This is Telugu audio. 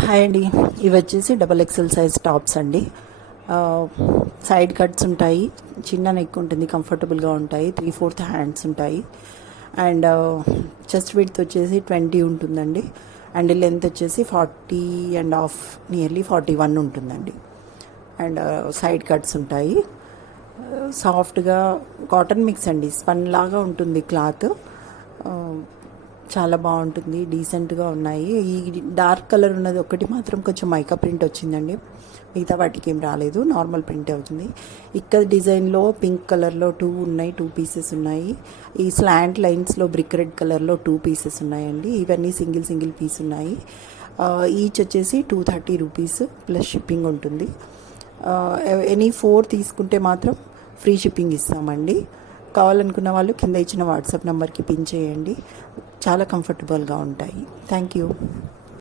హాయ్ అండి. ఇవి వచ్చేసి డబల్ ఎక్సెల్ సైజ్ టాప్స్ అండి. సైడ్ కట్స్ ఉంటాయి, చిన్న నెక్ ఉంటుంది, కంఫర్టబుల్గా ఉంటాయి, 3/4 హ్యాండ్స్ ఉంటాయి. అండ్ చెస్ట్ విడ్త్ వచ్చేసి 20 ఉంటుందండి. అండ్ లెంత్ వచ్చేసి 40.5, నియర్లీ 41 ఉంటుందండి. అండ్ సైడ్ కట్స్ ఉంటాయి. సాఫ్ట్గా కాటన్ మిక్స్ అండి, స్పన్ లాగా ఉంటుంది క్లాత్. చాలా బాగుంటుంది, డీసెంట్గా ఉన్నాయి. ఈ డార్క్ కలర్ ఉన్నది ఒకటి మాత్రం కొంచెం మైకా ప్రింట్ వచ్చిందండి, మిగతా వాటికి ఏం రాలేదు, నార్మల్ ప్రింట్ అవుతుంది. ఇక్కడ డిజైన్లో పింక్ కలర్లో 2 ఉన్నాయి, 2 పీసెస్ ఉన్నాయి. ఈ స్లాంట్ లైన్స్లో బ్రిక్ రెడ్ కలర్లో 2 పీసెస్ ఉన్నాయండి. ఇవన్నీ సింగిల్ పీస్ ఉన్నాయి. ఈచ్ వచ్చేసి 230 రూపీస్ ప్లస్ షిప్పింగ్ ఉంటుంది. ఎనీ 4 తీసుకుంటే మాత్రం ఫ్రీ షిప్పింగ్ ఇస్తామండి. కావాలనుకున్న వాళ్ళు కింద ఇచ్చిన వాట్సాప్ నెంబర్కి పిన్ చేయండి. చాలా కంఫర్టబుల్గా ఉంటాయి. Thank you.